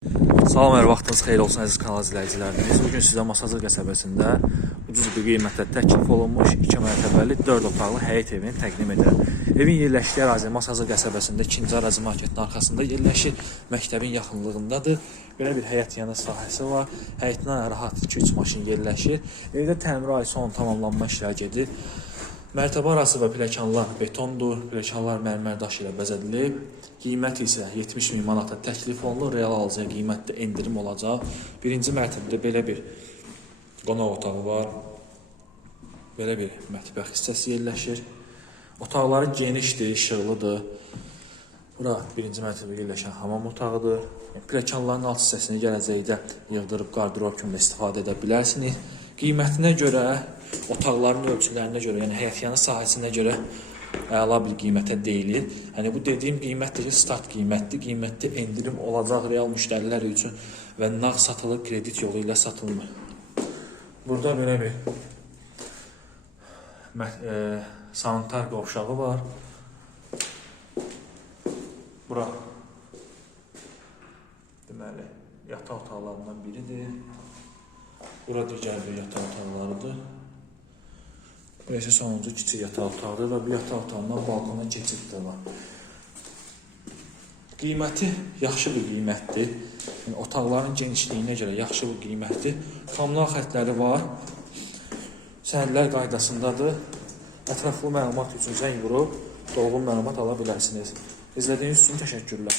Salam, hər vaxtınız xeyir olsun əziz kanal izləyicilərimiz. Bu gün sizə Masazır qəsəbəsində ucuz bir qiymətlə təklif olunmuş 2 mərtəbəli 4 otaqlı həyət evini təqdim edirəm. Evin yerləşdiyi ərazi Masazır qəsəbəsində 2-ci ərazi marketinin arxasında yerləşir. Məktəbin yaxınlığındadır. Belə bir həyət yanı sahəsi var. Həyətinə rahat 2-3 maşın yerləşir. Evdə təmir ayı son tamamlanma işləri gedir. Mərtəbə arası və pilləkənlər betondur, pilləkənlər mərmər daşı ilə bəzədilib. Qiyməti isə 70 min manata təklif olunur. Real alıcıya qiymətdə endirim olacaq. Birinci mərtəbədə belə bir qonaq otağı var. Belə bir mətbəx hissəsi yerləşir. Otaqları genişdir, işıqlıdır. Bura birinci mərtəbədə yerləşən hamam otağıdır. Pilləkənlərin alt hissəsini gələcəkdə yığdırıb qardırob kimi istifadə edə bilərsiniz. Qiymətinə görə, otaqların ölçülərinə görə, yəni həyətyanı sahəsinə görə əla bir qiymətə deyilir. Yəni bu dediyim qiymətdir ki, start qiymətdir. Qiymətdə endirim olacaq real müştərilər üçün və nağd satılır, kredit yolu ilə satılmır. Burada belə bir e, sanitar qovşağı var. Bura deməli yataq otaqlarından biridir. Bura digər bir yataq otaqlarıdır. Bu isə sonuncu kiçik yataq otağıdır və bu yataq otağından balkona keçid də var. Qiyməti yaxşı bir qiymətdir. Yəni otaqların genişliyinə görə yaxşı bir qiymətdir. Kommunal xətləri var. Sənədlər qaydasındadır. Ətraflı məlumat üçün zəng vurub dolğun məlumat ala bilərsiniz. İzlədiyiniz üçün təşəkkürlər.